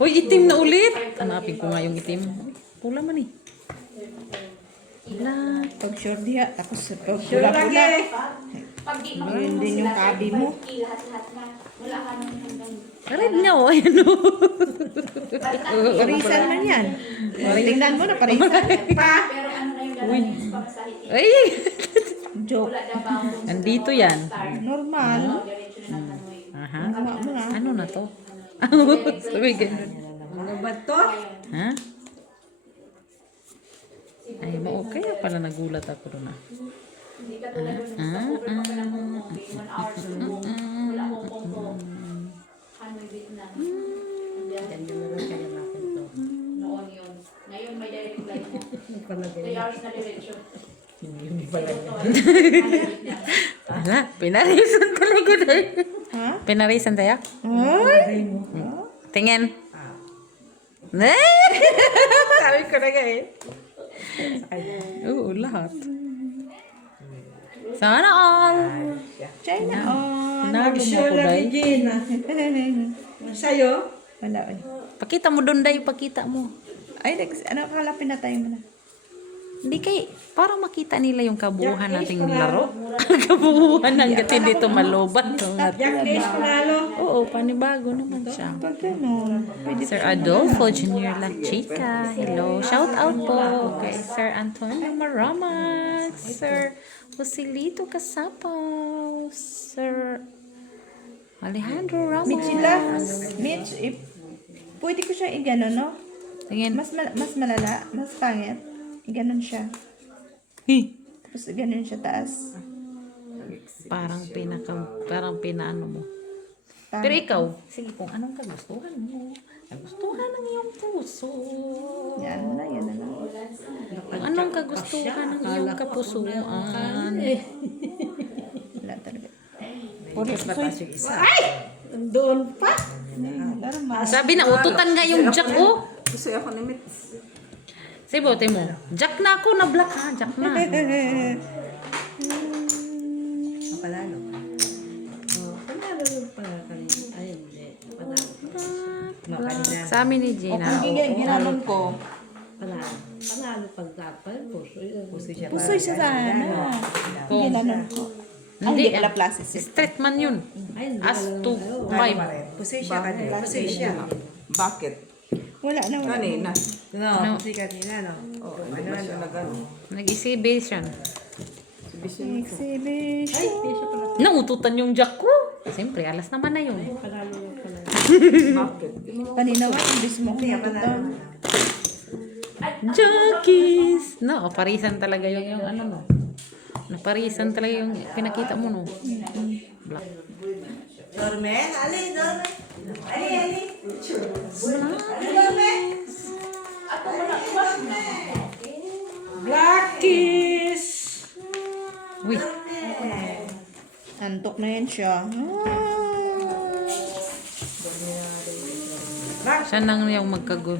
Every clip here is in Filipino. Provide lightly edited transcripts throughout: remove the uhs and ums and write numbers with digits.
Uy, itim na ulit. Hanapin ko nga yung itim. Uy, pula man eh. Black. Pag sure diha, tapos pag Sure pula lagi. Meron din yung kabi mo. Red niya oh. Ayan o. Parisan man yan. Tingnan mo na parisan. Uy. Ay. Joke. Andito yan. Normal. Aha. Gawa mo na. Ano na to? Sabi ganun. Ano ba to? Ha? Ay, mo kaya pala nagulat ako doon ah. Yan yung meron kaya natin to. Noon yun. Ngayon may direct line mo. 3 hours na diretso. Hindi pala yan. Ala, pinarisan talaga dahil. Ha? Pinarisan tayo? Ay! Tingin. Sabi ko na nga eh. Oo, lahat. Sana all. China on. Sure lagi, Gina. Sa'yo? Wala eh. Pakita mo doon, Day. Pakita mo. Ay, ano akala pinatay mo na? Hindi kay, para makita nila yung kabuuhan nating laro. Kabuuhan hanggat hindi ito malobat. Jack Days panalo. Oo, panibago naman siya. Pag ganun. Pwede Sir Adolfo Junior La Chica. Hello. Shout out po kay Sir Antonio Maramas. Sir Joselito Casapaw. Sir Alejandro Ramos. Mitch sila. Mitch, pwede ko siya i-gano, no? Tingin. Mas malala, mas pangit. I-ganon siya. Tapos ganon siya taas. Parang pinaano mo. Pangit. Pero ikaw, sige kung anong kagustuhan mo. Kagustuhan ng iyong puso. Yan na lang. Kung anong kagustuhan ng iyong kapusuan. Wala talaga. Ay! Doon pa. Sabi na, ututan nga yung jack ko. Gusto ako ni Mitz. Sige, bote mo. Jack na ako, na black ha. Jack na. Panalo. Panalo yung pala kanina. Ay, hindi. Panalo. Makanina. Sa amin ni O Gina. kung ginanon ko, Panalo. Panalo pagkapal. Puso siya. pusoy siya sana. Kung- Ginanon ko. Ay, Hindi, hindi pala plastic. straight man yun. As to 5. Pusoy siya kanina. Pusoy siya. Bakit? Wala na, wala. Kanina. No. Pusoy kanina, no? Oo, ano na nagano. Nag-exhibition. Exhibition. Naututan yung jack ko. Siyempre, alas naman na yun. Bakit? Paninaw, imbis mo kung matutan. Jackies! No, parisan talaga yung ano no. Naparisan talaga yung pinakita mo no. Black. Dorme? Ali, dorme. Ali, ali. Black Kiss! Uy, Antok na yan siya. siya nang yung magkagul.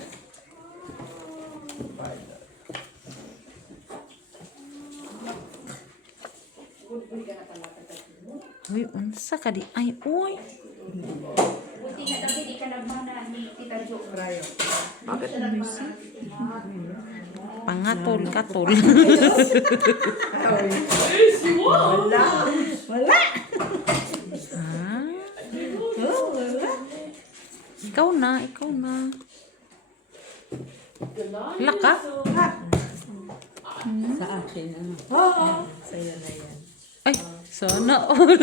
Uy, unsa ka di? Ay, uy. Buti nga dati di ka nagmana ni Tita Jo. Bakit? Pangatol, katol. Wala. Wala. Ah, Oh, wala. ikaw na, ikaw na. Hala ka? Sa akin, ano? Oo. Sa'yo na yan. Ay, sana all.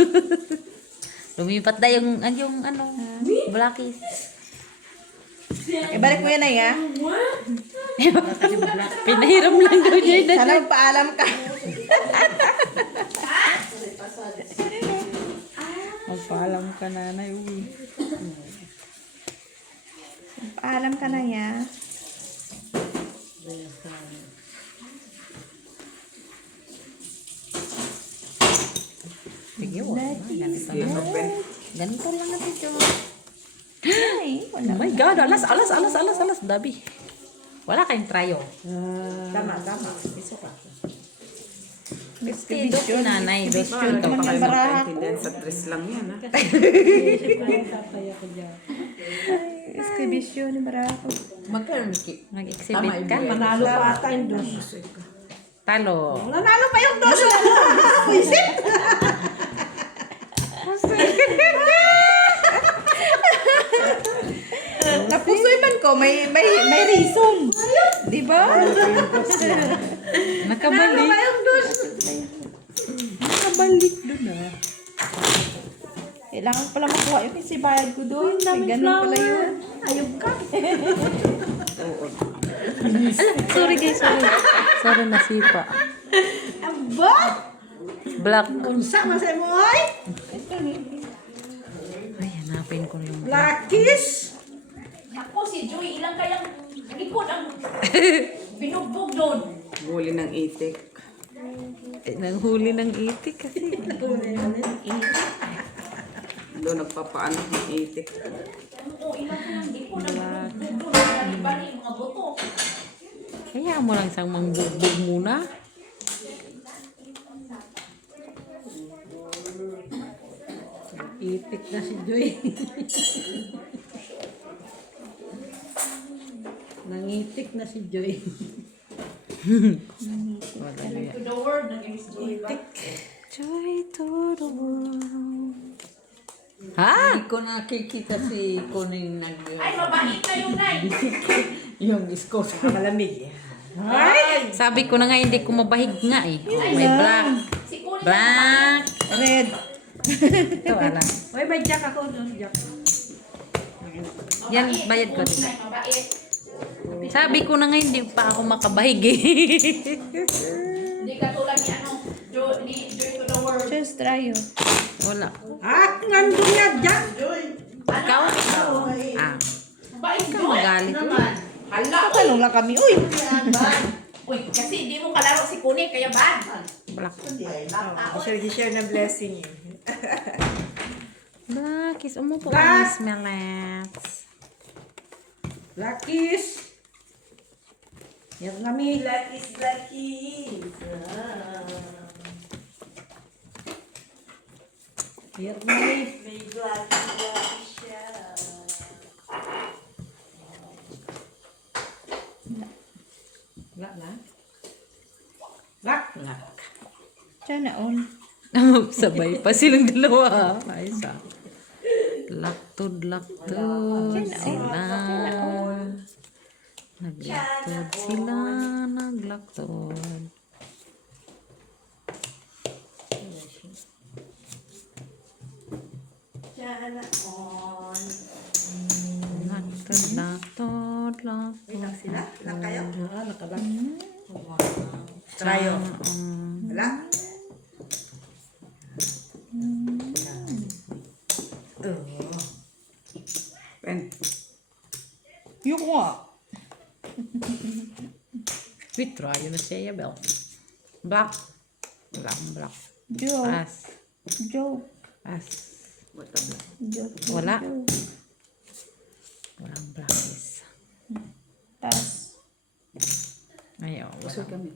Lumipat na yung ano, blackies. Ibalik mo yan na ya. Pinahiram lang daw niya yun. Sana magpaalam ka. Magpaalam ka nanay, uwi. Paalam ka na ya. Sige, wala. Ganito lang. Ganito lang natin ito. Ay, wala. Oh my God, alas, dabi. Wala kayong trayo. Tama. Iso ka. Vestido si nanay. Yun Hindi naman pa kayo yung baraha ko. magkaintindihan sa dress lang yan, ha? Siyempre, tatay ako dyan. Ay, exhibition ni Barako. Magkano ni Ki? Nag-exhibit ka? Manalo pa ata yung dos. Talo. Nanalo pa yung dos! Napusoy man ko, may reason. Di ba? Nakabalik. Nakabalik doon ah. Kailangan pala makuha yung kasi bayad ko doon. May ganun pala yun. Ayog ka. Sorry guys, sorry. Sorry, nasipa. Abot! Black. Unsa masay mo ay? Ay, hanapin ko yung Blackies! Ako si Joy, ilang kayang likod ang binugbog doon. Huli ng itik. nanghuli ng itik kasi. Doon nagpapaano ng itik. Oo, ilang kayang likod ang binugbog doon. Nalibali yung mga buto. Kaya mo lang sang mangbugbog muna. Itik na si Joy. Nangitik na si Joy. To the world, nag-imis Joy ba? Joy to the world. Ha? Hindi ko nakikita si Kuning Ay, mabait na yung Nay. yung isko sa malamig. Sabi ko na nga hindi ko mabahig nga eh. Oh, may black. Si Kunin Black. Red. Ito ala. Uy, may jack ako doon. Jack. Yan, bayad ko. Kunin na, mabait. Sabi ko na nga hindi pa ako makabahig eh. Hindi ka tulad ni ano, ni Joy to the world. Just try you. Wala. Nandun nga, Jack. Ikaw? Ah. Mabait Ikaw Joy. magalit. Hala, Tanong lang kami, uy. uy, kasi hindi mo kalaro si Kunin, kaya bad. Black. Share na blessing eh. Black is umupo Black. ka, Melets. Blackies. Yan kami. Blackies. Yan kami. May blackies siya. Black na. Black na. Sana all. Sabay pa silang dalawa. Ay, sa. Laktod sila. Naglaktod sila. Naglaktod. Sana on. Laktod. Wait lang sila. Lang kayo? Nakalang. Trayo. Wala? Pen. Yung nga. We try na siya, Bel. Black. Black. Joke. As. Joke. As. Joke. Wala. Joke. Walang black is. Tas. Ayaw. Pusoy kami.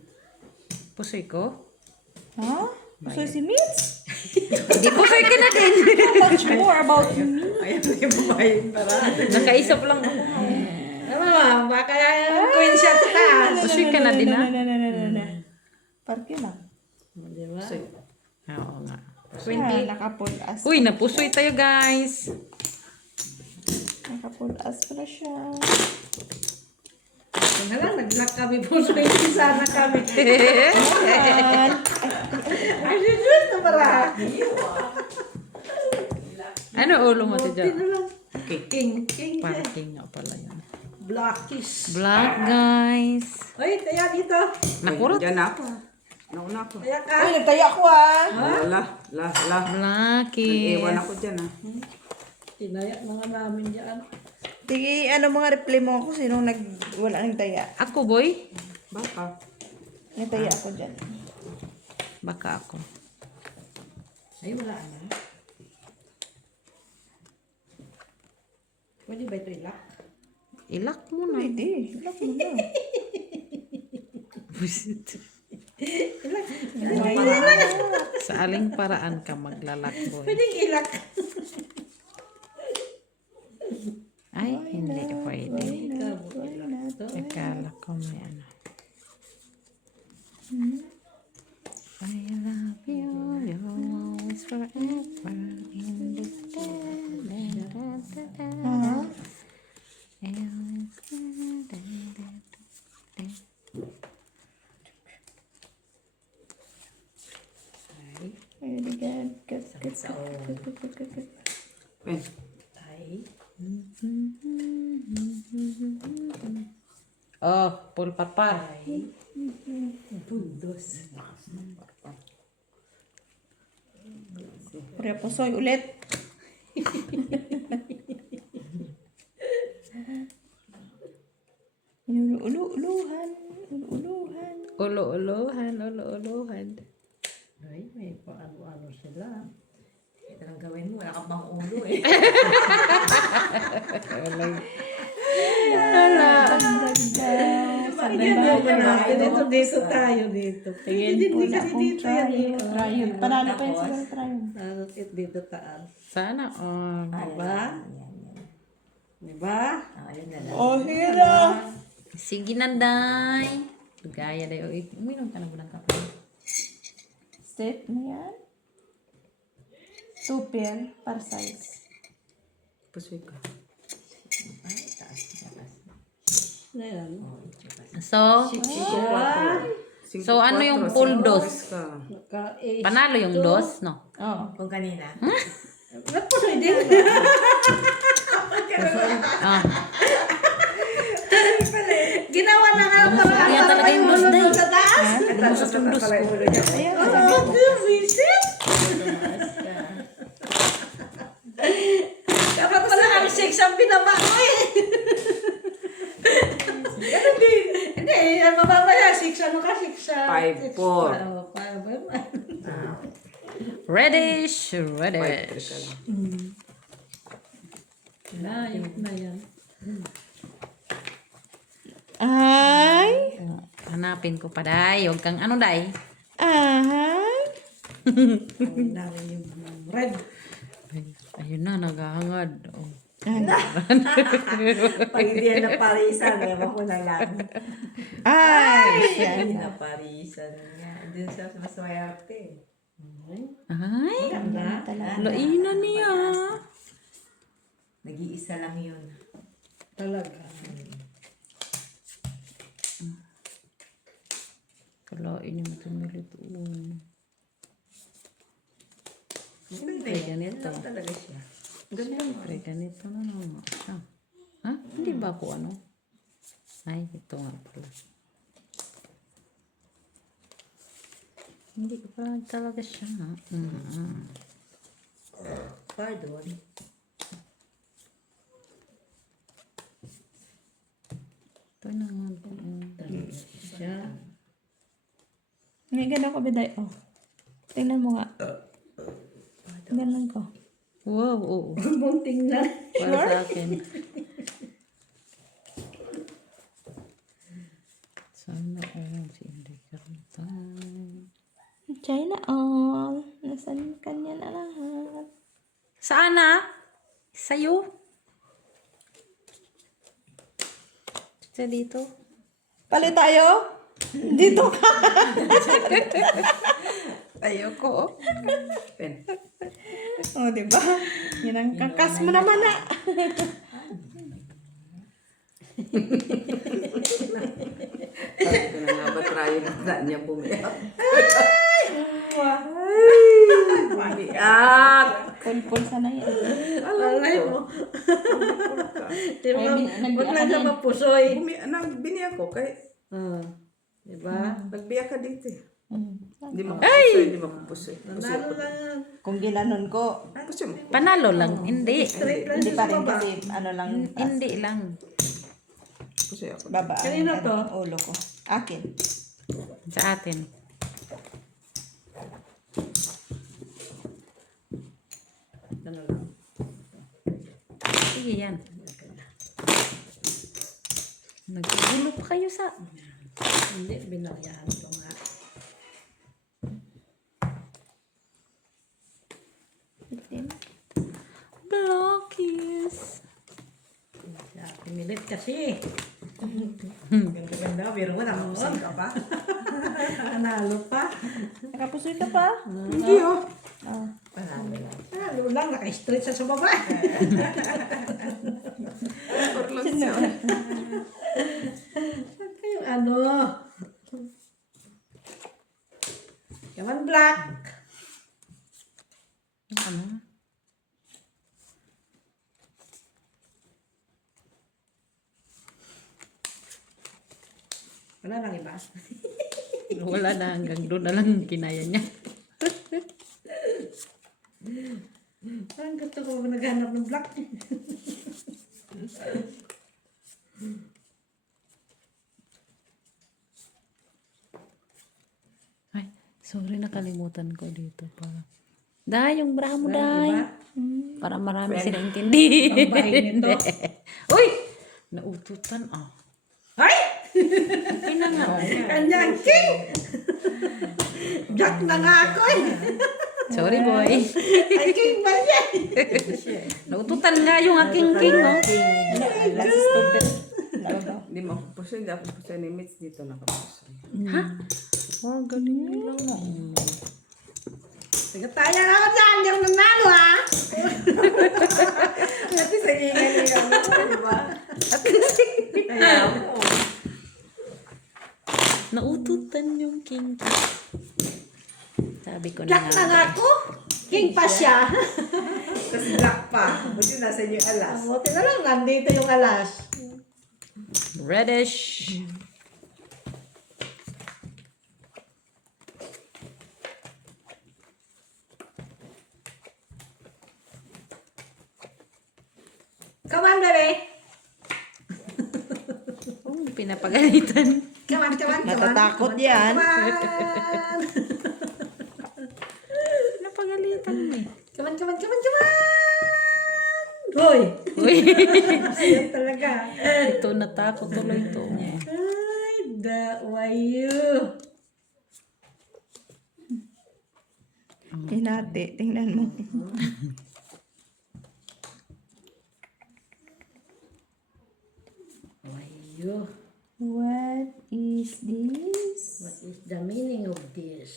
Pusoy ko? Ha? So si Mitz? Hindi pusoy ka na din. How much more about me? Ayan yung babae para. Nakaisap lang ako. Ano ba? Baka queen siya sa taas. Pusoy ka na din ha? Parke lang. Di ba? Oo nga. Siya, nakapull as. Uy, napusoy tayo guys. Nakapull as pala siya. Kung na lang, nag-lock kami po. So, hindi sana kami. Ayan. Ay, yun na marami. Ano ulo mo ito dyan? King. King. Parking nga pala yan. Blackies. Black guys. Uy, taya dito. Nakurot. Diyan ako. Nauna ako. Taya ka. Uy, nagtaya ako ah. Wala. Blackis. Nag-iwan ako dyan Tinaya mga namin dyan. Sige, ano mga reply mo ako? Sinong wala nang taya? Ako boy? Baka. Nagtaya ako dyan. Baka ako. Ay, wala na. Pwede ba ito ilak? Ilak mo na. Pwede. Lock mo na. Busit. Ilak. Sa aling paraan ka maglalak boy. Pwede ilak. Ay. Hindi pwede. Akala ko may ano. I love you, you're always forever in this Very good. Good, good, good. Pen. Oh, pulpapar. Pura pusoy ulit. Ulu-uluhan. Ulu-uluhan. Ulo-uluhan. Ay, may paano-ano sila. Ito lang gawin mo. Wala ka bang ulo eh. Dito tayo dito. Hindi kasi dito yan. Trial. Panalo pa yun siguro trial. Dito taas. Sana all. Diba? Diba? Oh, hira. Sige na, day. Gaya day. Uminom ka na ba ng kape? Set na yan. 2 pair per size. Pusoy ka. Na yan. So, ano yung full dose? Ka-age. Panalo yung dose, no? Oo. Kung kanina. Napusoy din. Ah. Ginawa na nga para Kaya talaga yung dose, day. sa taas. Lumusot yung dose ko. Ayan. Visit. Dapat pala ang sex ang pinaba ko eh. Ganun din. Hindi, mababaya. 6 ano ka? 6 5-4. 5. Reddish. Layot na yan. Ay. Hanapin ko pa, day. Huwag kang ano, day. Ay. Ang dami yung red. Ay, ayun na, naghahangad. Oh. Pag hindi yan naparisan, ewan ko na lang. Ay. Hindi naparisan niya. Doon siya maswerte. Ay, Ganda. lainan niya. Nag-iisa lang yun. Talaga. Kalain niya matumilit. Siyempre, ganito. lang talaga siya. Siyempre, ganito na naman siya. Ha? Hindi ba ako ano? Ay, ito nga pala. Hindi ko pala talaga siya. Pardon. Ito na nga po. Siya. May gano'n ko, biday. Oh. Tingnan mo nga. Ganun ko. Wow, oo. Bunting na. Para sa akin. Sana all. Si Inday Karutan. China all. Nasaan kanya na lahat? Saan na? Sa'yo? Sa dito? Palit tayo? Dito ka. Ayoko. Pen. Oh, diba? Yan ang kakas mo naman ah. Sabi ko na nga ba try na niya bumiyak. Bumiyak. Pulpul sana yan. Alay mo. Di ba? Ay, Huwag lang sa mapusoy. Biniyak ko kay Diba? nagbiyak ka dito eh. Mm. Hindi makapusoy, hindi makapusoy. Nanalo lang yan. Kung ginanon ko, Pusoy mo. Panalo lang. Hindi. Straight lang hindi siya pa sa rin baba. kasi ano lang Hindi lang. Pusoy ako. baba. ang Kanino to? Ulo ko. Akin. Sa atin. Ano lang. Sige yan. Naggulo pa kayo sa... Hindi, binakyahan ko nga. Itim. Blockies. Minute kasi. Ganda-ganda, pero mo nakapusin ka pa. Nanalo pa. Nakapusoy ka pa? Hindi oh. Oh. Panalo lang. Nanalo lang, naka-straight sa baba. Sino? Yung ano. Yaman black. Ano? Wala lang iba. Wala na, hanggang doon na lang kinaya niya. Parang gusto ko naghanap ng black. Ay, sorry, nakalimutan ko dito. Day, yung bra mo, Wala, Day. iba. Para marami sila intindi. Ang bahay nito. Uy! Naututan, ah. Ay! Okay na nga, oh. Kanyang king! Jack na nga ako eh. Sorry, boy. Ay, king ba yan? Naututan nga yung aking king, oh. Last stupid. Hindi mo ako puso, hindi ako puso ni Mitch dito nakapuso. Ha? Oh, galing lang, oh. Sige, tayo na ako dyan. Hindi ako nanalo ha. Kasi sa ingay niya mo, di ba? Kaya ako. Naututan yung king. Sabi ko na Jack na nga nga. ako. King pa siya. Tapos black pa. Buti nasa inyo yung alas. Buti na lang, nandito yung alas. Reddish. Come on, baby. Oh, pinapagalitan. Come on, come on, come on. Natatakot Come on, yan. Come on. Pinapagalitan mo eh. Come on, come on, come on, come on. Hoy. Uy, Ayun talaga. ito natakot tuloy ito. Ay, wayo. Hinati, tingnan mo. Wayo. What is this? What is the meaning of this?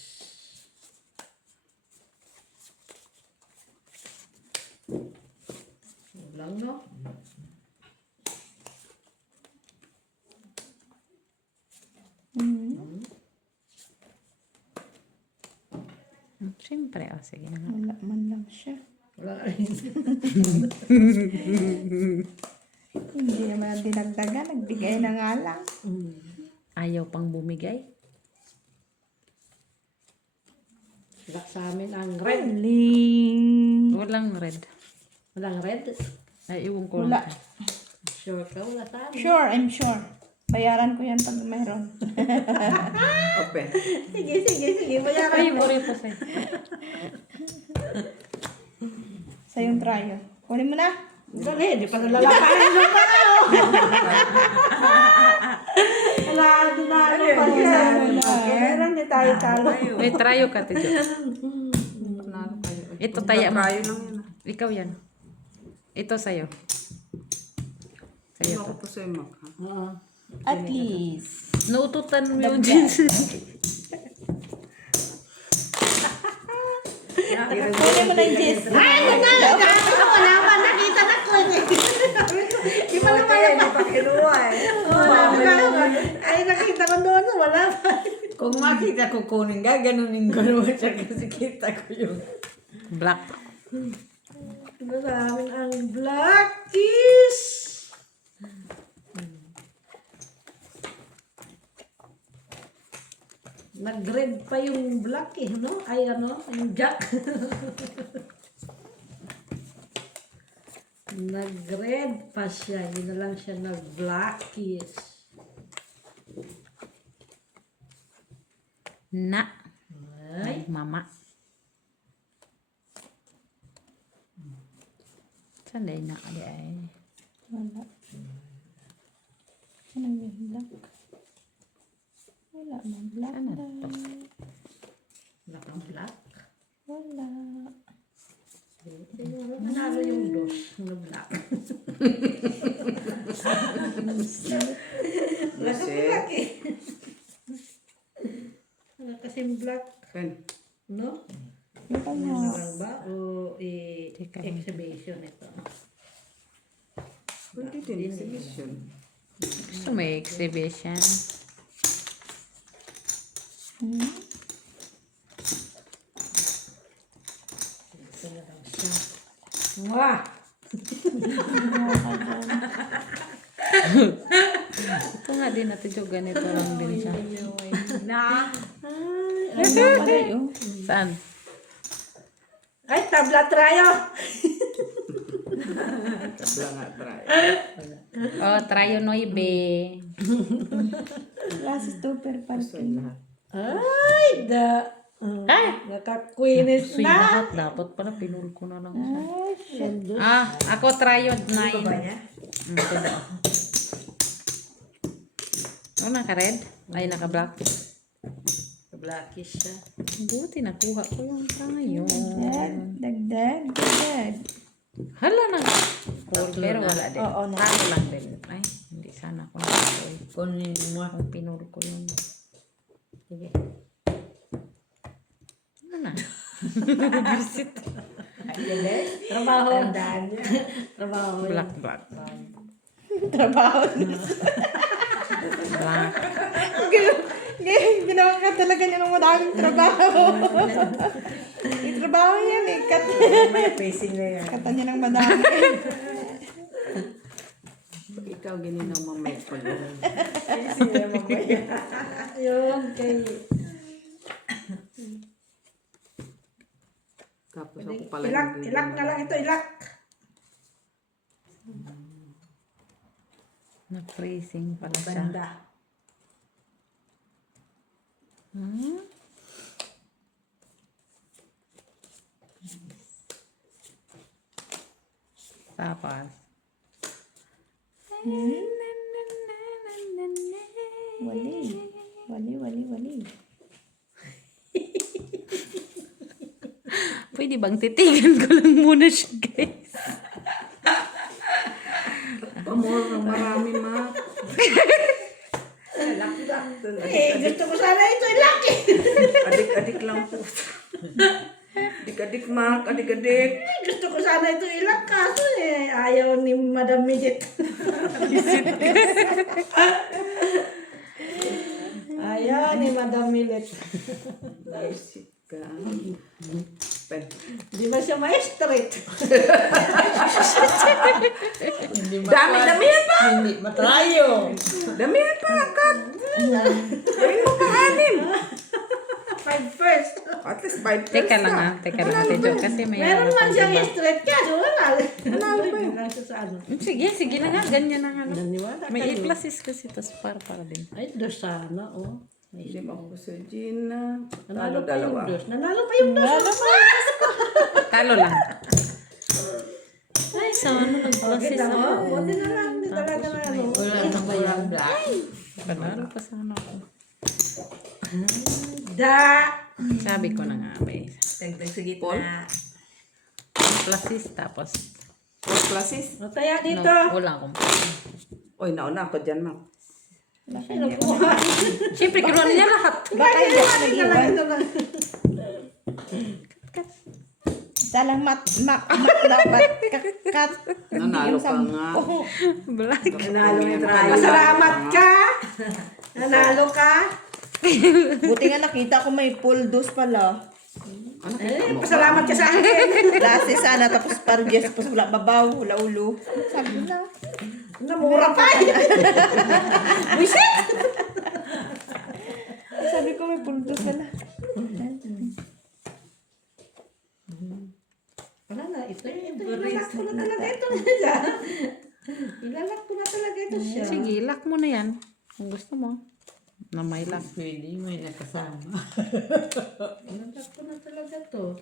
Lang, no? Siyempre, oh, sige na nga. Wala man lang siya. Wala rin. Hindi naman dinagdagan, nagbigay na nga lang. Ayaw pang bumigay. Wala sa amin ang red. Galing. Walang red. Walang red. Ay, iwan ko Wala. lang. Sure ka, wala sa amin. Sure, I'm sure. Bayaran ko yan pag meron. Open. Sige, sige, sige. Bayaran Ay, mo. uri po sa'yo. Sa yung trial. Kunin mo na. Dali, di pa nalalapain mo pa ako. Wala, dinalo pa niya. Meron di tayo talo. May trayo ka, Tidyo. Panalo kayo. Ito, taya mo. Tayo lang yan. Ikaw yan. Ito sa'yo. Hindi Sa'yo mo ako to. puso yung Mac, ha? Oo. At least. Naututan mo yung jeans. Kunin mo na yung Jess. Ay, nanalo ka! Wala pa, nakita na ko. Di pa naman Kaya hindi pa kinuha eh. Ay, nakita ko doon. Wala pa. Kung makita ko kunin ka, ganunin ko naman siya kasi kita ko yung... Black. Ito sa amin ang black kiss. Nag-red pa yung black eh, no? Ay, ano? Yung jack. Nag-red pa siya. Hindi na lang siya nag-black kiss. Na. Ay. Ay, mama. Saan day na? Ay. Wala. Ano yung black? Wala man black. Ano to? Black ang black. Wala. Nanalo yung dos na black. Buset. Ano kasing black, Pen. no? Ito Ano nga. lang ba? O Teka lang. exhibition ito? Pwede din, exhibition. Gusto mo yung exhibition? Ito na lang siya. Wah! Ito nga din natin yung ganito lang din siya. Na! Ano pala yun? Saan? Ay, tabla trayo! Kabla nga, try. Oh, Trayo Noibe. Klase stupid Gusto parking. lahat. Ay, Ay! naka-queenish Suy na! lahat. Dapat pala pinul ko na lang siya. Ay, shit. Ako Trayo 9. niya? Ito daw. Oh, naka-red? Ay, naka-black. Blackish siya. Buti nakuha ko yung Trayo. Dagdag. Hala na. Pero wala din. Oo, na. Talo lang din. Ay, hindi sana ako nakakuha. Kunin mo. Kung pinul ko yun. Sige. Ano na? Visit. Trabaho. Tandaan niya. Trabaho. Black. Trabaho. Black. Ginawa ka talaga niya ng madaming trabaho. Yung trabaho yan eh. May facing na yan. Kata niya ng madami. Pag ikaw gininaw mamay pa yun. Siya mamaya. Yun, kay... Tapos ako pala Ilak na lang ito, ilak. Na-freezing pala siya. Banda. Hmm? Tapos. Wali. Pwede bang titigan ko lang muna siya, guys? Pamor ng marami, ma. Gusto ko sana ito ilak eh. Adik-adik lang po. Adik-adik, Mak. Adik-adik. Gusto ko sana ito ilak kaso eh. Ayaw ni Madam Midget. Ayaw ni Madam Midget. Visit ka. Pen. Di ba siya ma-straight? Dami-damihan pa! Hindi matrayo. Damihan pa, kat! Gawin mo pa 5 first. 6. At least 5 Teka lang ha. Teka lang, Ate Jo. Kasi may Meron ano man pa, siyang diba? straight kaso wala. Nanalo pa yun. Lang siya sa ano. Sige na nga. Ganyan na nga. No? Naniwala May kayo. A+is kasi ito. Para din. Ay, dos sana, oh. Hindi mo ako sa Gina. Nanalo Talo pa yung dalawa. dos. Nanalo pa yung dos. Talo lang. Ay, sana nag-pluses Kita mo? ako. Buti na lang. Hindi talaga na ano. Wala na ba yan? Black? Panalo pa sana ako. Da! Sabi ko na nga, may Tagtag sa Paul? gitna. pluses tapos. All classes? O, taya No, dito. wala akong. Oy, nauna ako dyan, Mak. Siyempre, kinuha niya lahat. Baka hindi ako nag-iwan. Ito lang. Salang mat dapat. Kat. Nanalo ka nga. Black. Nanalo yung trayo. Salamat ka. Nanalo ka. Buti nga nakita ko may pool dos pala. Ano Eh, kita mo? pasalamat ka sa akin. Klase sana tapos pargyes tapos wala babaw, wala ulo. Sabi na. Namura pa. Wisit. Sabi ko may pool dos pala. Wala na. Ito ilalak ko na talaga ito. Ilalak ko na talaga ito siya. Sige, lock mo na yan. Kung gusto mo. Na may lock. Pwede, may nakasama. Ilalak ko na talaga to.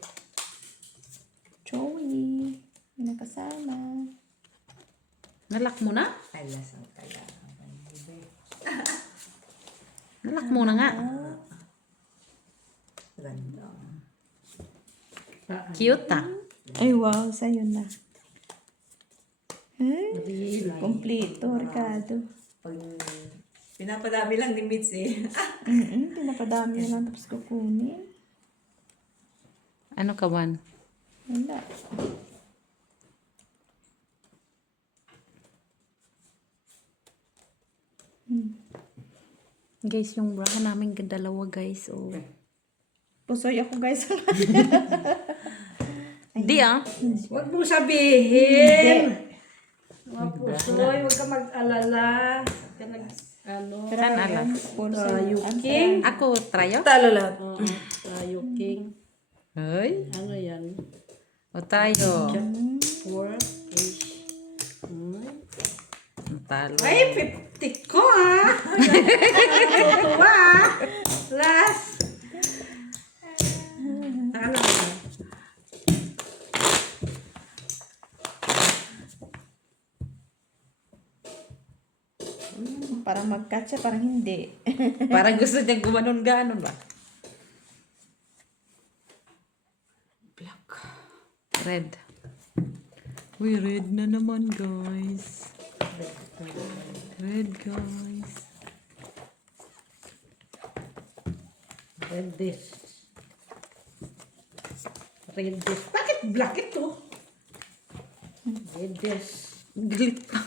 Joey. May nakasama. Nalock mo na? Ay, lasang kaya. Nalock mo na nga. Ganda. Cute ah. Ay wow, sa'yo na. Eh? Kompleto, Ricardo. Pag pinapadami lang ni Mitz eh. Pinapadami na lang tapos kukunin. Ano ka, Juan? Wala. Guys, yung bra namin dalawa, guys. Oh. Pusoy ako guys. Di ah. Huwag mo sabihin. Mga pusoy, huwag ka mag-alala. Huwag ka ano. Kan alas. Tayo king. Ako, trayo? Talo lahat. Oo, tayo king. Hoy. Ano yan? O tayo. 4-ish. Talo. Ay, 50 ko ah! Natutuwa ah! Last! Ano? Parang mag-catch parang hindi. Parang gusto niya gumanon-ganon ba? Black. Red. Uy, red na naman, guys. Red, guys. Reddish. Reddish. Bakit black ito? Reddish. Galit pa.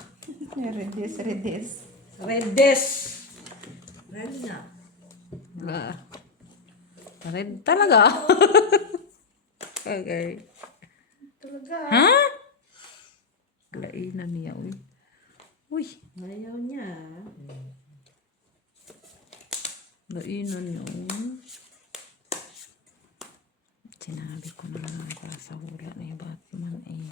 Redis. Reddish. Red na. Ah. Red talaga. Okay. Talaga. Ha? Lainan niya, uy. Uy. Ayaw niya. Lainan niya, uy. Sinabi ko na nga para sa hula na yung Batman eh.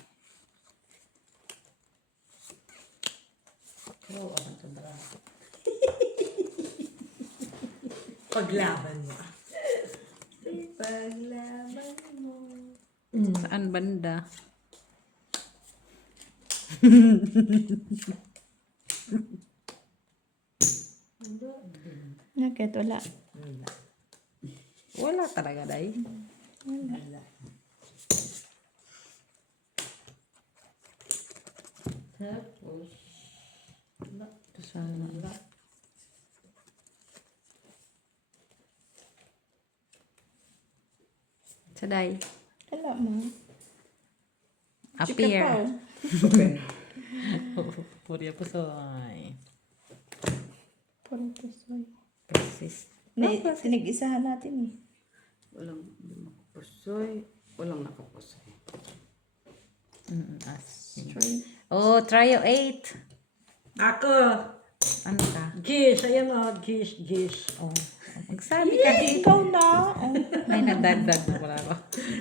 Oo, ako ito braso. Paglaban mo. Paglaban mo. Saan banda? Nakit, wala. Wala talaga, day. Tapos, Ito sana. Saday. Wala mo. Appear. Chikapaw. Open. Purya pusoy. Puro pusoy. Persist. Sinag-isahan natin eh. Walang pusoy. Walang nakapusoy. Straight. Oh, try 8. ako, Ano ka? Gish, ayan o, Gish. Oh. Magsabi ka. Ikaw na. Oh. Ay, nadagdag na pala ako.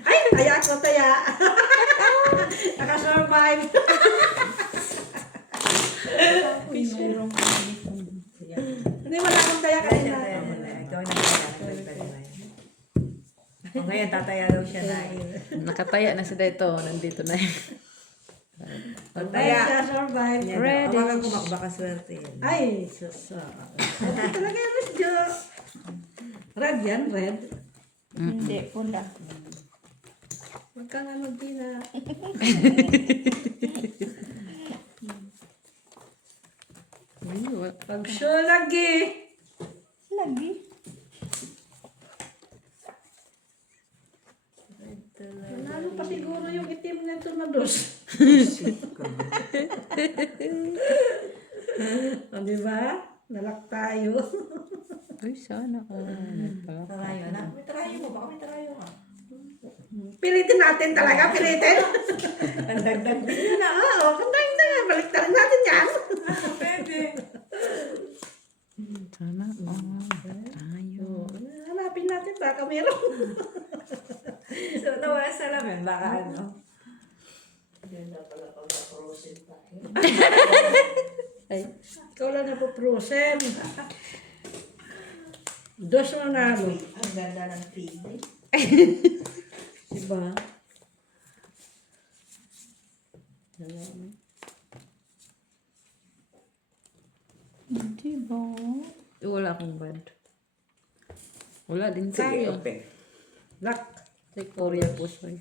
Ay, taya ko, taya. Nakasurvive. Hindi, wala akong taya kanina. Ikaw na kaya. O ngayon, tataya daw siya na. Nakataya na si Dito. Nandito na yun. Ay, Tataya. siya survive. Ready. Baka kumakbaka swerte yan. Ay, sasa. Ito talaga yan, Miss Jo. Red yan, red. Hindi, pula. Huwag ka nga magtina. Pag siya lagi. Lagi. Manalo pa siguro yung itim na tornados. O, diba? Nalak tayo. Uy, sana ko. Tarayo na. May tarayo mo. Baka may tarayo ka. Pilitin natin talaga, pilitin. Ang dagdag din yun na. Oo, kantayin na. Balik natin yan. Pwede. Sana tayo. Hanapin natin, baka meron. So, nawala sa lamin. Baka ano. Ay, ikaw lang na po frozen. Dos manalo. Ang ganda ng TV. Diba? Hindi ba? Wala akong bad. Wala din Sige, tayo. open. Lock. Say Korea po, sorry.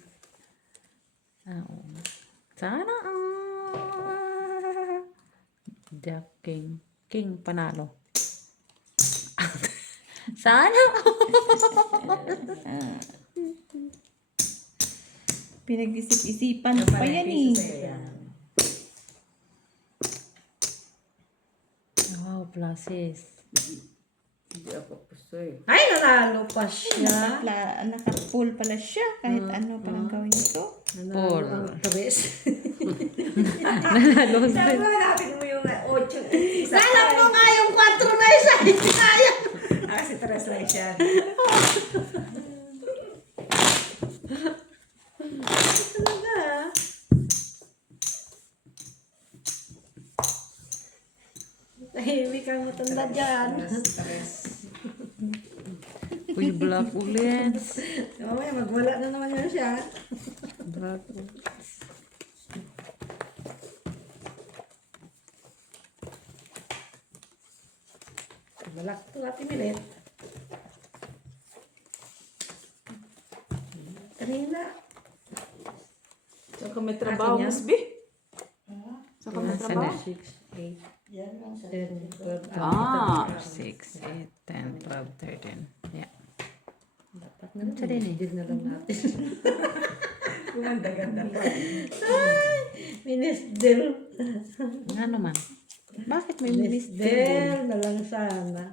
Ah, oo. Sana Jack, king. King, panalo. Sana. Pinag-isip-isipan pa yan eh. Wow, pluses. Hindi ako pusoy. Ay, nanalo pa siya. Naka-full pala siya. Kahit ano palang gawin ito. Four. Ang tres. Nanalo Sabi din. mo, hanapin mo yung 8. Alam ko nga yung 4 na isa. Hindi kaya. Si Tres lang siya. Talaga. Tahimik ang matanda dyan. Uy, black ulit. Mamaya magwala na naman yan siya. Black. Balak to natin milit. Kanina. Saan ka may trabaho, Akin yan? Miss B? Saan ka may Nasa trabaho? na? 10, 12, Ah. 6, 8, 10, 12, 13. Yeah. Dapat na rin. Hindi na lang natin. Gumanda-ganda pa. Minis Del. Nga naman. Bakit may Minis miss Del na lang sana.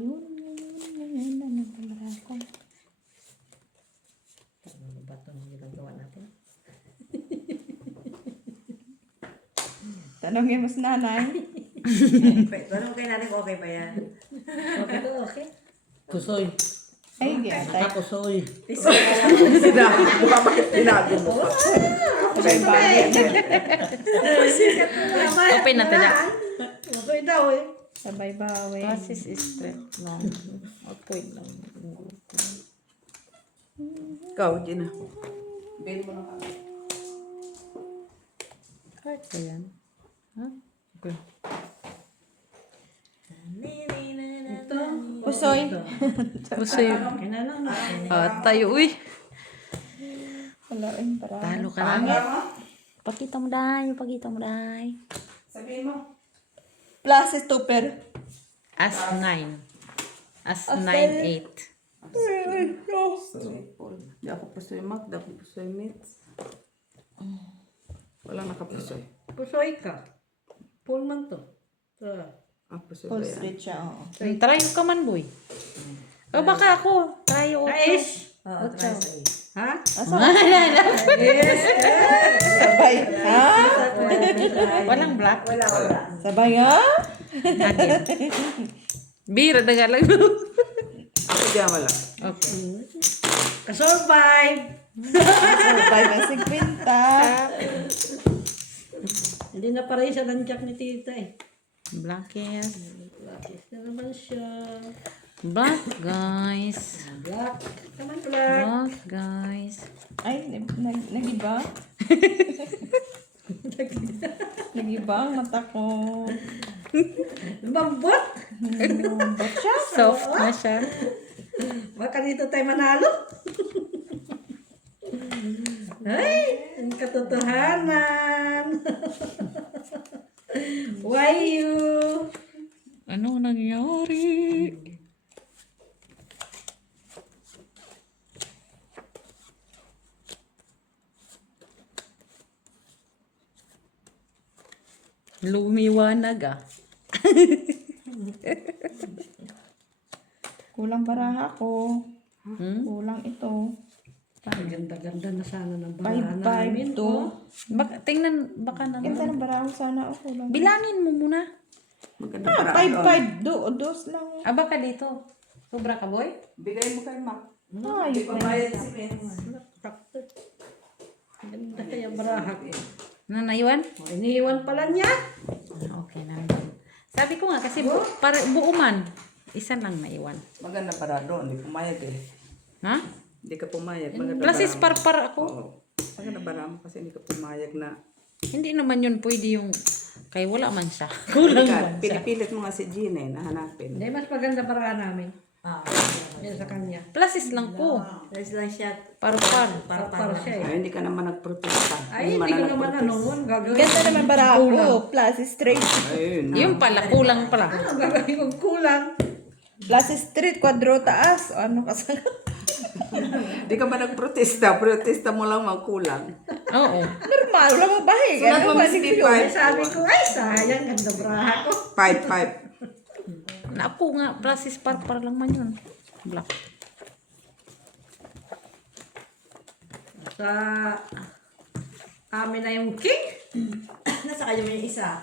Ngayon, ano pala ako? Ano ba itong ginagawa natin? Tanongin mo sa nanay. Tanong kay nanay kung okay ba yan? Okay to, okay? Pusoy. Ay, gata. Pusoy. Tinago mo pa. Open na tayo. Okay daw eh. Sabay bawi. Classes is straight long. Okay lang. Ikaw, Gina. Ben mo na ka. Kahit ba yan? Ha? Okay. Ito. Pusoy. Gusto yun. Kailangan natin. Tayo, uy. Wala rin para. Talo ka lang. Pakita mo dahi. Pakita mo dahi. Sabihin mo. Plus is super. As 9. As 9, 8. Triple. Di ako pusoy, Mac. Di ako pusoy, Mitz. Walang nakapusoy. Pusoy ka. Full man to. Ito. Ah, pusoy Full ba yan? street siya, oo. Try ka man, boy. O baka ako. Try 8. Aish! Ocho. Ha? Sabay. Ha? Walang black. Wala. Sabay ha? Again. Bira na lang. Sige, wala. Okay. Kasurvive! Sabay may 50. Hindi na pareho siya ng jack ni tita eh. Black yes. Lapis na naman siya. Black, guys. Black. Come on, black. Black, guys. Ay, nagiba? Nagiba ang mata ko. Bambot! Ba't siya? Soft na siya. Baka dito tayo manalo. Ay, ang katotohanan. Why you? Ano nangyari? Lumiwanag ah. Kulang baraha ko. Hmm? Kulang ito. Ang ganda-ganda na sana ng barahan 5-5 namin. to. Tingnan, baka na. Ganda ng baraha ko sana. Oh, kulang. Bilangin mo muna. Maganda Ah, para 5-5. Dos lang. Ah, baka dito. Sobra ka, boy? Bigay mo kay Mac. Ayos na. si Mitz. Sakto. Ang ganda kaya baraha ko. Nanaiwan? Oh, iniiwan pala niya. Okay, nandun. Sabi ko nga, kasi buo man. Isa lang naiwan. Maganda para doon. Hindi pumayag eh. Ha? Hindi ka pumayag. Maganda Plus is para mo. parpar ako. Oo. Maganda para mo kasi hindi ka pumayag na Hindi naman yun pwede yung, kay wala man siya. Kulang man siya. Pinipilit mo nga si Gina na hanapin. Hindi, mas maganda para namin. Yan sa kanya. Plasis lang po. Tapos lang siya. Par-par. Para siya eh. Ay, hindi ka naman nagprotesta. Ay, hindi ko naman ano nun. Gagawin. Ganda naman para ako. Plus straight. Ayun. Yung pala, kulang pala. Ano gagawin kong kulang? Plus straight, kwadro taas. O, ano kasi? Hindi ka ba nagprotesta? Protesta mo lang magkulang. Oo. Normal, wala mo bahay. Sunod mo, Ano ba? Miss Sige, Ay, P5. sabi ko, ay sayang, ganda braha ko. 5. Napo nga, plasis par-par lang man yun. Black. Sa amin na yung king. Nasa kanya mo yung isa.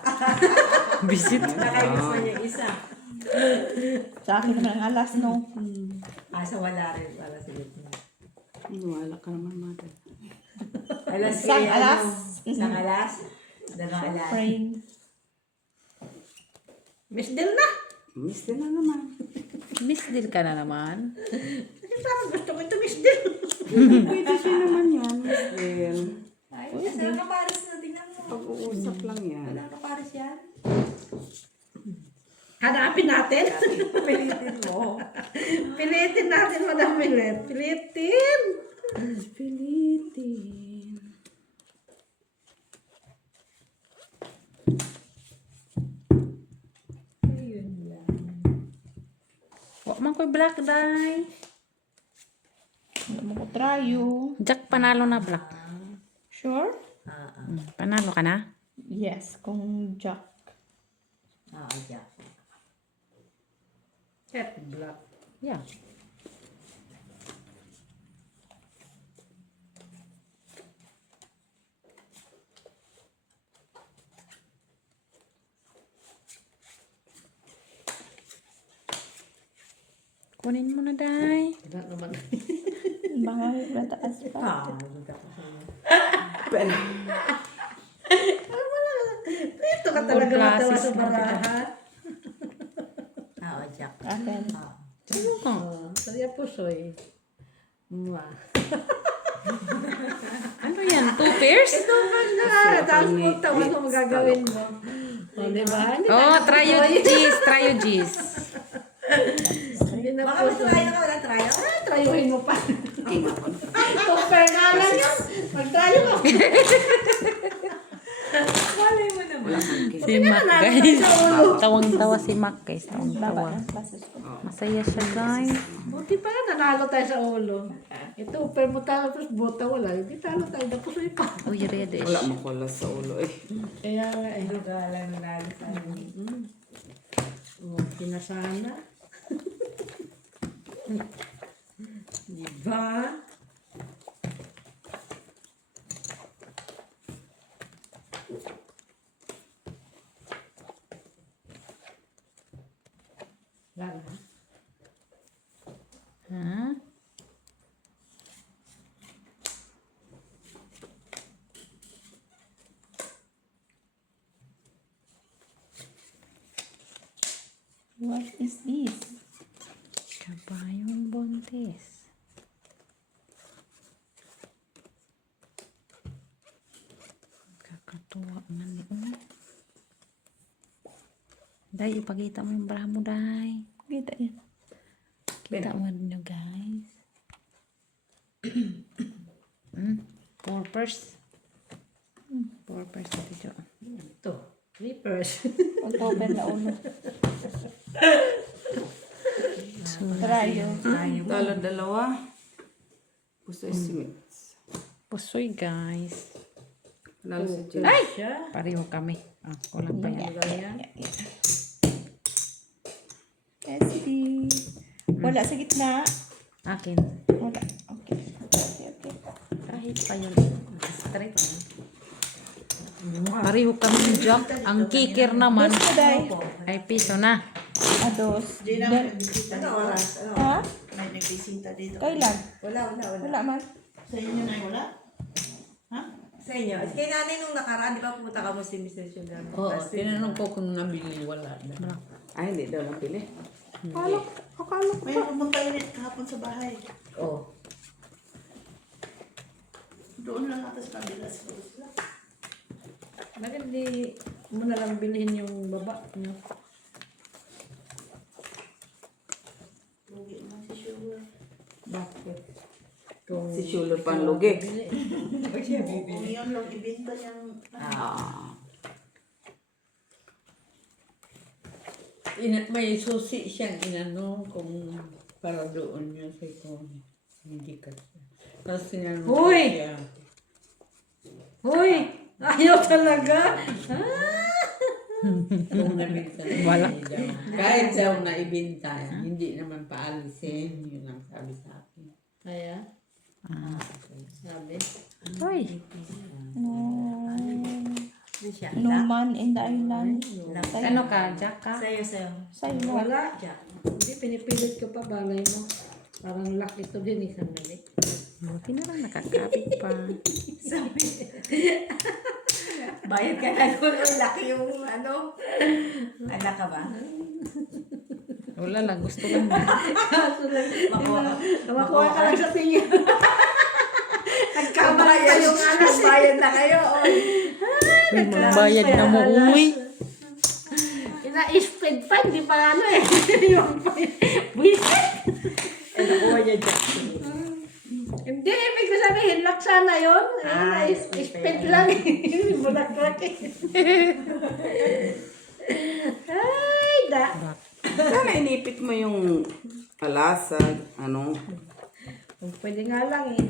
Visit. Nakaibig mo yung isa. Sa akin naman ang alas, no? Sa wala rin. Wala sa gitna. Wala ka naman, mother. Alas Isang kay, alas. Isang alas. Dalawang alas. Frame. Miss Del na. Miss din na naman. Miss deal ka na naman. Kasi parang gusto ko ito Miss Del. Pwede siya naman yan, Miss din. Ay, sa kapares na tingnan mo. Pag-uusap lang yan. Wala kapares yan. Hanapin natin. Pilitin mo. Pilitin natin, Madam Milet. Pilitin. Pilitin. Wak man ko'y black dye. Hindi mo ko tryo. Jack panalo na black. Sure? Panalo ka na? Yes, kung Jack. Jack. Jet black. Yeah. Kunin mo na, Day. Wala naman. Baka may taas pa. Ito ka talaga All matawa classes sa na barahan. Jack. Akin. Ano ka? Saya pusoy. Mwah. Ano yan? 2 pairs? Ito ka na. Tapos mo tawa mo magagawin mo. O, diba? Hindi Oh, trio G's. Trio G's. Hindi na Baka pusoy. mag-try ka. Wala try. Ah, trayuhin mo pa. Super nga lang yun. Mag-trayo mo. Malay mo naman. Wala kang kiss. Si Mac, guys. Tawang-tawa si Mac, guys. Tawang-tawa. Basis ko. Masaya siya, guys. Buti pa nanalo tayo sa ulo. Ito, upper mo tayo, tapos bota wala. Hindi talo tayo, tapos ulit pa. Uy, ready. Wala makulas sa ulo eh. Kaya nga eh. Galang nanalo tayo. Oh, kinasana. Diba? Lala. Ha? What is this? Kabayong buntis. Kakatuwa man yun. Day, ipakita mo yung bra mo, Day. Kita yan. Kita mo nyo, guys. 4 purse. 4 purse dito. Ito. Clippers. October na ulo. Tryo. Talo dalawa. Gusto estimates. Pusoy, guys. Lalo si Jen. Ay! Siya. Pareho kami. Kulang pa yan. SD. Wala sa gitna. Akin. Wala. Okay. Okay, okay. Kahit pa yun. Straight. Pareho kami ng Jack. Ang kikir naman Gusto, Day. ay piso na. Ados. Ano oras? Ano? Ha? May nagbisinta dito. Kailan? Wala. Wala man. Sa inyo na wala? Ha? Sa inyo. Kay nanay nung nakaraan, di ba pumunta ka mo si Mr. Sugar? Oo, tinanong ko kung nabili, wala na. Ay, hindi daw napili. May pumunta ulit kahapon sa bahay. Oo. Doon lang natin sa kabila sa Bakit di mo na lang bilhin yung baba niyo? Bakit? Kung Si Shuler panlugi. Kung yun lang ibinta niyang... Ah. May susi siyang inano kung para doon niya sa ito. Hindi kasi. Tapos sinano Hoy! siya. Hoy! Ayaw talaga! Kung nabinta na Wala. hindi daw. Kahit daw na ibinta, hindi naman paalisin. Yun ang sabi sa akin. Kaya? Sabi? Hoy. No man in the island. Ano ka? Jack ka? Sa'yo. Sa'yo. Wala. Hindi, pinipilit ko pa balay mo. Parang lock ito din, isang dali. Buti na lang nakakapit pa. Bayad ka na doon. Ang laki yung ano. Anak ka ba? Wala lang. Gusto lang. Makuha ka lang sa tingin. Nagkamali pa yung anak. Bayad na kayo. Uy, magbayad na mo. Uy. Ina-speed pa, hindi pa ano eh. Yung buwisit. Nakuha niya dyan. Hindi, ibig ko sabihin, lock sana yun. Speed lang eh. Bulak-bulak eh. Ay, da. Sana inipit mo yung alasag, ano. Pwede nga lang eh.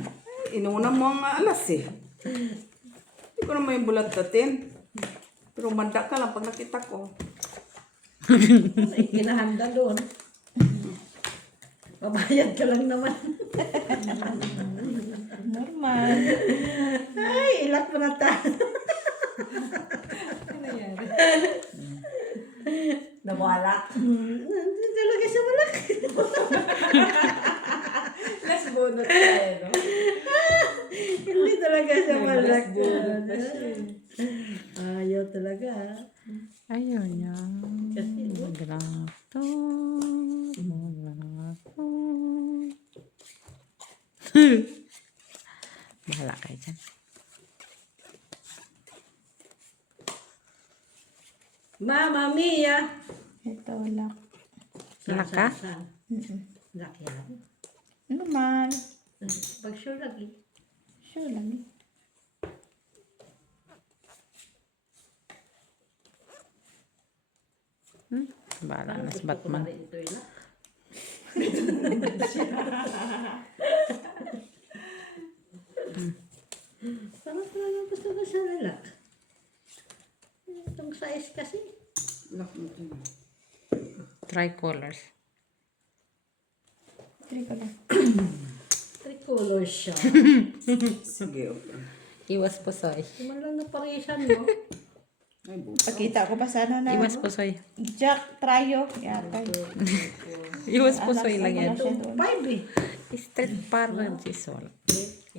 Inuna mo ang alas eh. Hindi ko naman yung bulat datin. Pero manda ka lang pag nakita ko. Ay, kinahanda doon. Babayad ka lang naman. Normal. Ay, ilat mo na tayo. Nawala. Hindi talaga siya malaki. Last bonus tayo, no? Hindi talaga siya malaki. Last bonus na siya. Ayaw talaga. Ayun niya. Kasi, Magrakto. Magrakto. Bahala kayo dyan. Mama Mia. Ito, wala. Lock ka? Lock yan. Normal. Pag sure lagi. Sure lang. Bahala na si Batman. Ito yun. Parang talaga gusto ko siya nila. Itong size kasi. Lock mo ito. Tricolors. Try ko lang. Tricolor siya. Sige, okay. Iwas pusoy. Naman lang na parisan mo. Ay, bukas. Pakita ko pa sana na. Iwas pusoy. Jack Trio. Yata. Iwas pusoy lang yan. Siya doon. 5 eh. Street paradise. Wala.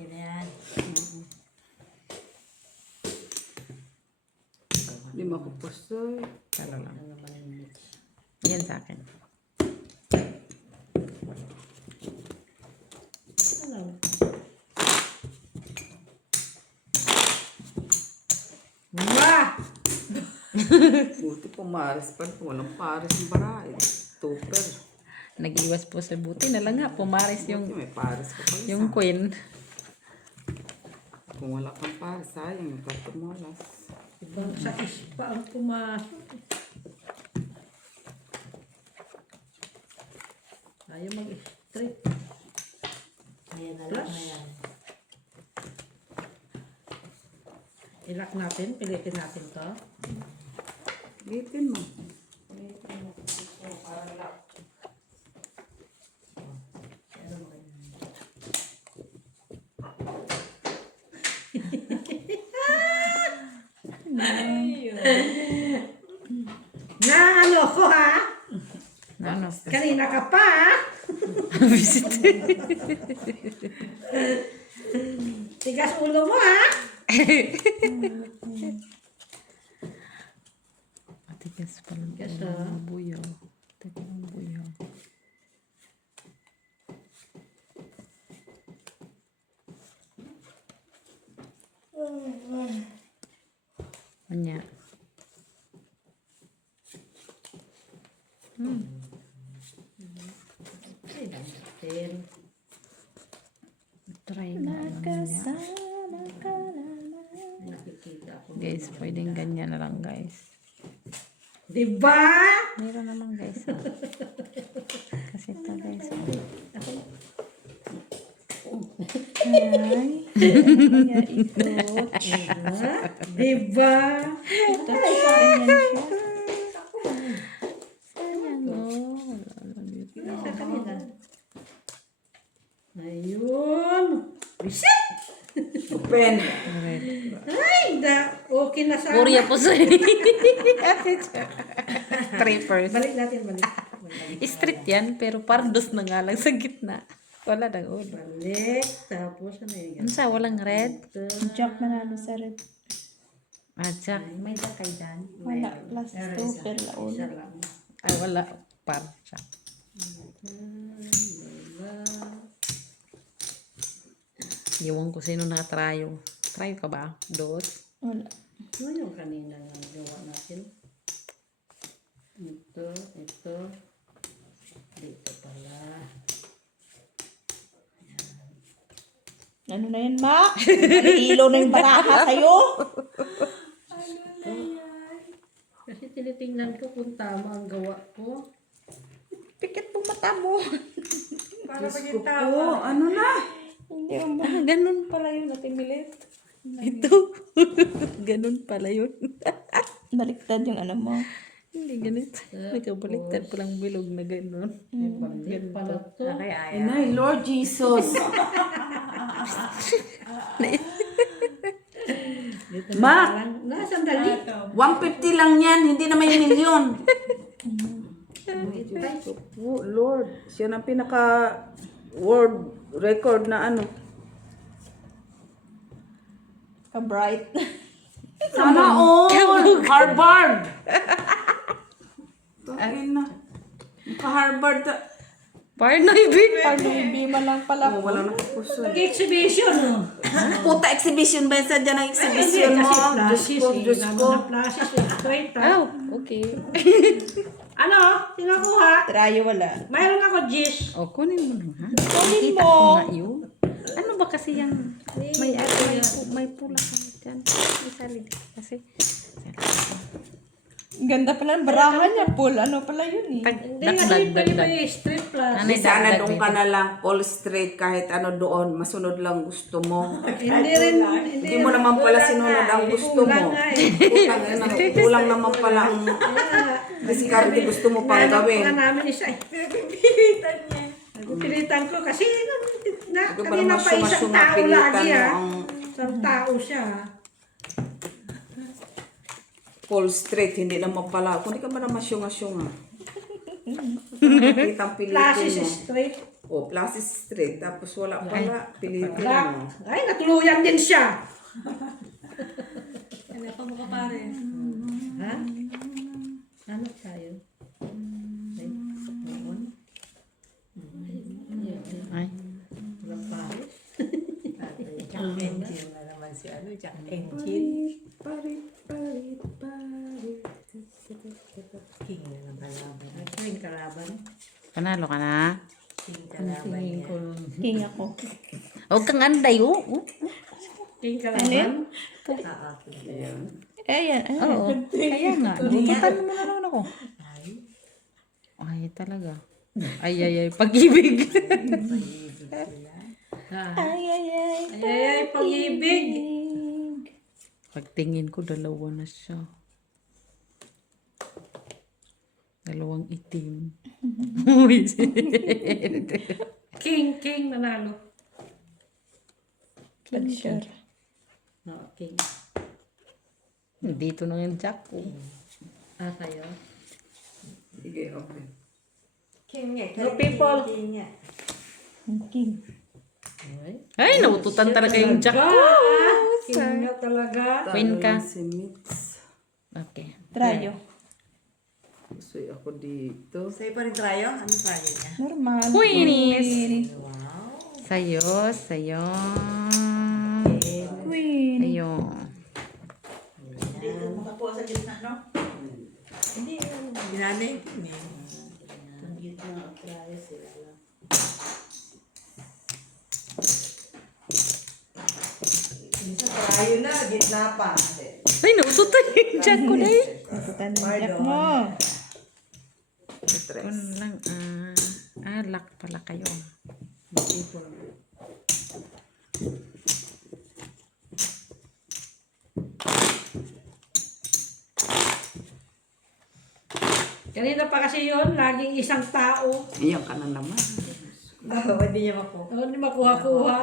Yan yan. Hindi makupusoy. Tara lang. Yan sa akin. Ano? Wah! Buti pumares pa. Walang pares yung baray. Tupper. Nag-iwas po sa buti na lang nga. Pumaris Buti yung may pares ka pa isa. yung queen. Kung wala kang pares, sayang yung kartumolas. Ibang size pa ang pumasok. Ayaw mag-straight. Ayan na lang. Plus. Ayan. Ilak natin. Pilitin natin to. Gitin mo. Na ano ko ha? Ano? Kanina ka pa ha? Visit. Tigas ulo mo ha? Matigas pala. Tigas, ah. Buyo. Tigas ang buyo. Anya. Ten. Try nga lang niya. Nakasama ka naman. Nakikita ko. Guys, pwedeng ganyan na lang guys. Diba? Meron naman guys. Kasi ito guys. Ay. Kaya ikot. Diba? Tapos ganyan siya. Sayang oh. Sa kanila. Ayun. Reset! Open. Ay, okay na sa Purya po sa strippers. Balik natin, balik. Street yan, pero pardos na nga lang sa gitna. Wala nang ulo. Balik. Tapos, ano yun? Ano sa walang red? Jack manalo sa red. Ah, Jack. May Jack kay Dan. Wala. Plus 2 per laon. Isa lang. Ah, wala. Par Jack. Iwan ko sino nakatrayo. Trayo ka ba? Dos? Wala. Ano yung kanina nga gawa natin? Ito, ito. Dito pala. Ano na yan, Ma? Nahihilo na yung baraha sa'yo. Kasi tinitingnan ko kung tama ang gawa ko. Pikit po mata mo. Diyos ko po. Ano na? Hindi mo. Ah, ganun pala yun, Ate Milet. Ito. Ganun pala yun. Baliktad yung ano mo. Hindi ganito. Nagkabaliktad palang bilog na ganun. Balik pala to. Inay, Lord Jesus. Ma, Na, sandali. 150 lang yan. Hindi na may milyon. Oh, Lord. Siya ang pinaka world record na ano. Ka-bright. Sana all. Harvard. Tangin na. Ka-Harvard. Parnoy, baby. Pag-ibima lang pala. Oh, wala na puso. Nag-exhibition, no? Puta, exhibition ba yan? Sadya ng exhibition mo? Diyos ko, Diyos ko. Flashes, straight, ha? Oh, okay. Ano? Sinakuha? Trayo wala. Mayroon ako, Jish. O, kunin mo na, ha? Kunin Kita mo. ko nga yun. Ano ba kasi yung may pula ka dyan? May salig kasi. Ganda pala ng baraha niya, Paul. Ano pala yun eh. Hindi nga, hindi pa yung strip plus. Ano? Sana doon ka na lang, all straight, kahit ano doon, masunod lang gusto mo. Hindi rin, Hindi mo naman pala sinunod ang gusto mo. kulang nga eh. Utang, kulang naman pala ang diskarte gusto mo pang gawin. Nga namin isa eh. Pipilitan niya. Pipilitan ko kasi Ito pa kanina naman pa isang sunga-sunga, tao pilitan lagi mo ah. ang Isang tao siya. full straight, hindi naman pala. Kung di ka ba naman syunga-syunga. Kitang pilitin Flashes mo. straight. O, plus straight. Tapos wala pala, pilitin Black. mo. Ay, natuluyan din siya. Ano pa mo ka pare? Ha? Ano tayo? Ay, noon. Ay. Walang pares. Jack Engine na naman si ano, Jack Engine. Parit. King na ng kalaban. Ito yung kalaban. Panalo ka na. King kalaban niya. King ako. Huwag kang anday, oh. Ito yung kalaban. Ayan. Oo. Kaya nga. Bubutan mo na naman ako. Ay, talaga. Ay, pag-ibig. Ay, ay, ay. Ay, pag-ibig. Pagtingin ko, dalawa na siya. Dalawang itim. King, nanalo. Pag-sure. No, king. Dito na yung jack ko. Ah, kayo. Sige, okay. King niya. No people. King niya. King. Ay, naututan talaga yung jack ko. King na talaga. Queen ka. Si Mitz. Okay. Trayo. Gusto ako dito. Sa'yo pa rin trayo? Ano trayo niya? Normal. Queenies. Wow. Sa'yo. Queen. Sa'yo. Dito mo nanay din eh. Minsan tayo na, gitna pa. Ay, naututan yung jack ko na eh. Natutan ng jack mo. Yun lang, lock pala kayo. Kanina pa kasi yun, laging isang tao. Iyan ka na naman. Hindi niya makuha. Hindi makuha-kuha.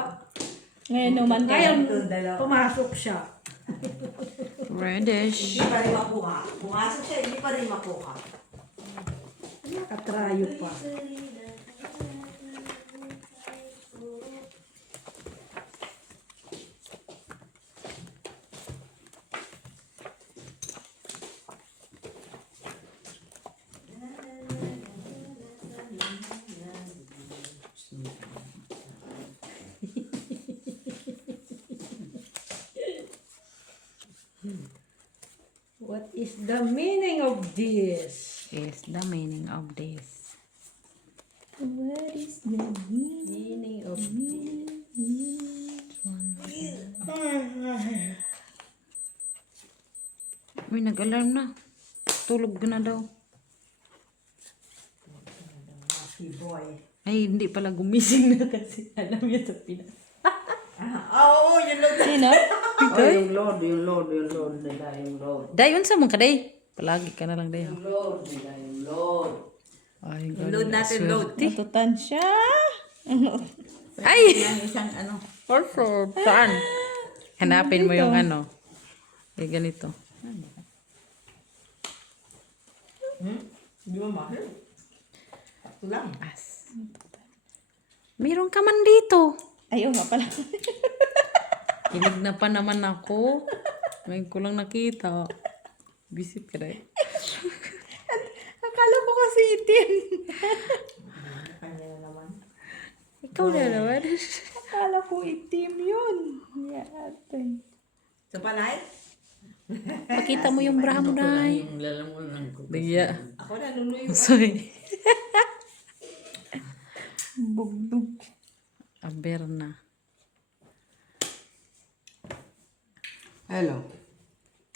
Ngayon naman Ngayon, Ito, dalawa. pumasok siya. Reddish. Hindi pa rin makuha. Pumasok siya, hindi pa rin makuha. Katrayo pa. What is the meaning of this? Is the meaning of this. What is the meaning? Meaning of this. Uy, nag-alarm na. Tulog ka na daw. Lucky boy. Ay, hindi pala gumising na kasi alam niya sa Pinas. Oo, yun lang. Sino? Oh, yung load nila, yung load. Dayon sa mong kaday. Palagi ka na lang dayo. Yung load nila, yung load. Ay, Load natin, load. Natutan siya. Ay! Yan, isang ano. Also, saan? Hanapin mo yung ano. Eh, ganito. Hindi mo mahal. Ito lang. As. Meron ka man dito. Ayaw nga pala. Kinig na pa naman ako. Ngayon ko lang nakita. Visit ka rin. Akala ko kasi itim. Kanya na naman. Ikaw na naman. Akala ko itim yun. Yeah, ate. Sa panay? Pakita mo yung bra mo, Day. Yung lalamunan ko. Diya. Ako na, luluyo. Sorry. Bugdug. Aberna. Hello.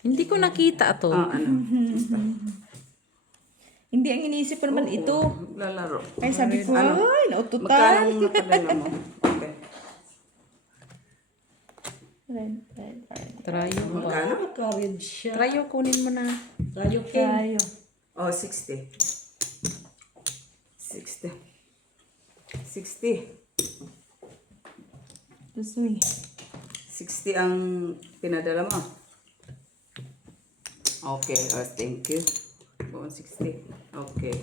Hindi ko nakita to. Ano? Hindi ang iniisip ko naman ito. Lalaro. Ay, sabi ko, Ano? ay, naututan. Magkano ang nakadala mo? Okay. Red. Trayo. Magkano? Nakarid siya. Trayo, kunin mo na. Tayo king. Tayo. Oh, 60. 60. 60. Tusoy. 60 ang pinadala mo. Okay, thank you. 60. Okay.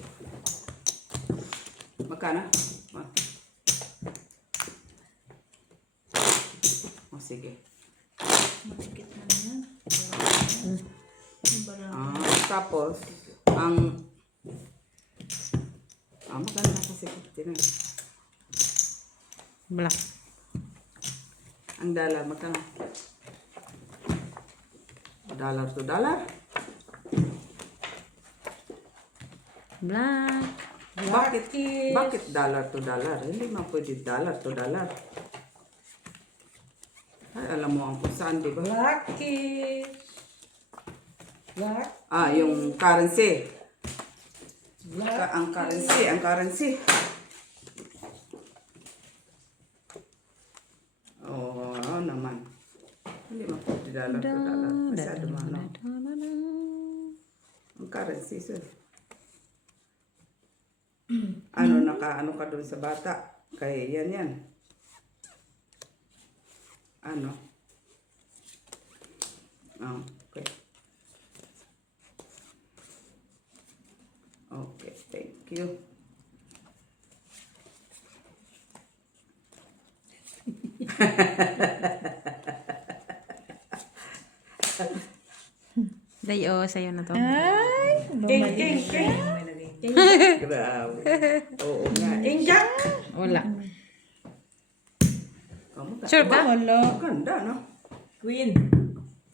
Magkano? Oh, sige. Tapos, maganda kasi 50 na. Black. Ang dollar, magkano? Dollar to dollar? Black. Bakit dollar to dollar? Hindi man pwede dollar to dollar. Ay, alam mo ang kung saan, di ba? Black kiss. Black. Yung currency. Black. Ang currency. Oh, naman. Hindi man pwede dollar to dollar. Masyado mo, ano? Ang currency, sir. Ano ka doon sa bata? Kaya yan. Ano? Okay. Okay, thank you. Dayo, sa'yo na to. Ay, King. Grabe. Oo nga. King Jack. Wala. Maganda. Sure ka? wala. Maganda, no? Queen.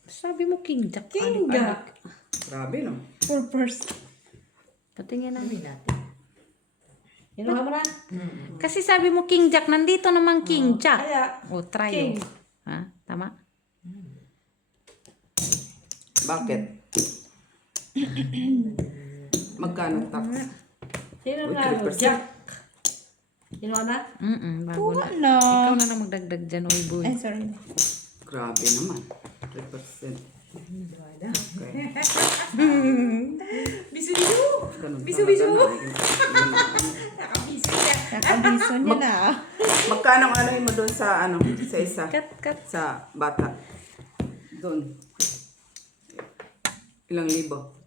Sabi mo King Jack. King Jack. Grabe, no? Purpose. Patingin na. Kinuha mo na? Kasi sabi mo King Jack, nandito naman King Jack. Kaya, O, try King. oh. Ha? Tama? Bakit? Magkano tax? sino Uy, na? 3%. Jack. Kinuha na? Bago Kuha na. na. Ikaw na magdagdag dyan, oy boy. Ay, sorry. Grabe naman. 3%. Okay. Bisu-bisu. Ganun Bisu-bisu. talaga na. Nakabisu siya. Nakabiso niya na. Magkano ang ano mo doon sa ano? Sa isa? Cut. Sa bata? Doon. Ilang libo?